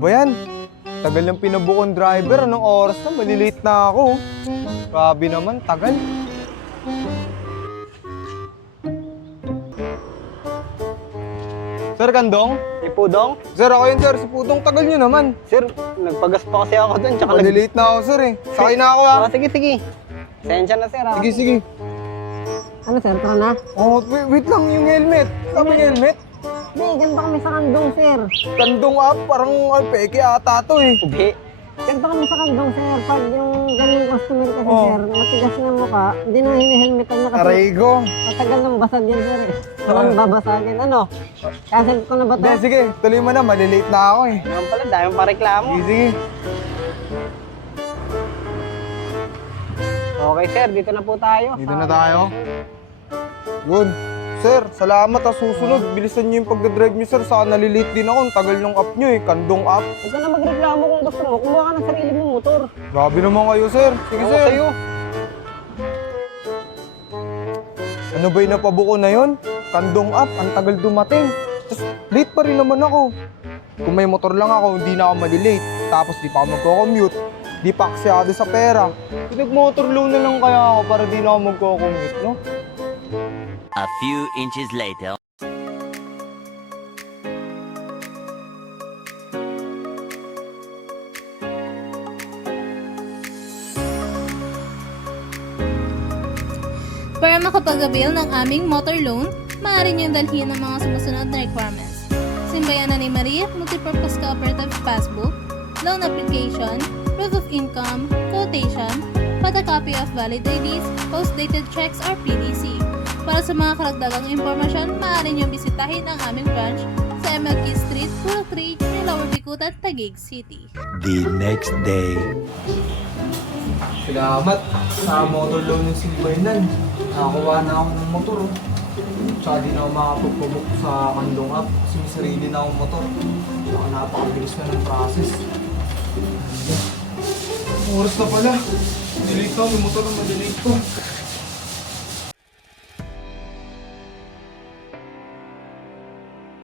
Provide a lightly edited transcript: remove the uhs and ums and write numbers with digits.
ba yan? Tagal ng pinabukong driver. Anong oras na? Malilate na ako. Grabe naman, tagal. Sir, Kandong? Si Pudong? Sir, ako yun, sir. Si Pudong, tagal nyo naman. Sir, nagpagas pa kasi ako dun. Tsaka Malilate na ako, sir eh. Sakay na ako, ha? Sige, sige. Sensya na, sir. Sige, sige. Ano sir, tara na? Oh, wait lang, yung helmet. Sabi yung helmet. Hindi, ganito kami sa Kandong sir. Kandong up, parang peke ata to eh. Ubi. Ganito kami sa Kandong sir. Pag yung ganyung customer kasi Oh. sir, matigas na mukha, hindi na hinihelmetan niya kasi Aray ko. matagal ng basag yan sir eh. Walang babasagin. Ano? Cancel ko na ba to? Hindi, sige. Tuloy mo na, malilate na ako eh. Naman pala, dami pa reklamo. Sige, sige. Okay, sir. Dito na po tayo. Dito na tayo. Yun. Sir, salamat ha. Susunod, bilisan nyo yung pagdadrive nyo, sir. Saka nalilate din ako. Ang tagal ng app nyo eh. Kandong app. Huwag ka na magreklamo kung gusto mo. Kumuha ka ng sarili mong motor. Grabe naman kayo, sir. Sige, Ako sir. sa'yo. Ano ba yung napabuko na yun? Kandong app. Ang tagal dumating. Tapos, late pa rin naman ako. Kung may motor lang ako, hindi na ako malilate. Tapos, di pa ako magko-commute. Di pa aksiyado sa pera. Pinag-motor loan na lang kaya ako para di na ako magko-commute, no? A few inches later. Para makapag-avail ng aming motor loan, maaari niyong dalhin ang mga sumusunod na requirements. Simbayanan ni Marie, Multipurpose Cooperative Passbook, loan application, proof of income, quotation, photocopy of valid IDs, post-dated checks or PDC. Para sa mga karagdagang impormasyon, maaari niyong bisitahin ang aming branch sa MLK Street, Puro 3, near Lower Bicutan, Taguig City. The next day. Salamat sa motor loan ng Silvernan. Nakakuha na ako ng motor. Tsaka di na ako makapagpabok sa Kandong app kasi may sarili na akong motor. Tsaka napakabilis na ng process. Oras na pala. Delete na, may motor na madelete ko.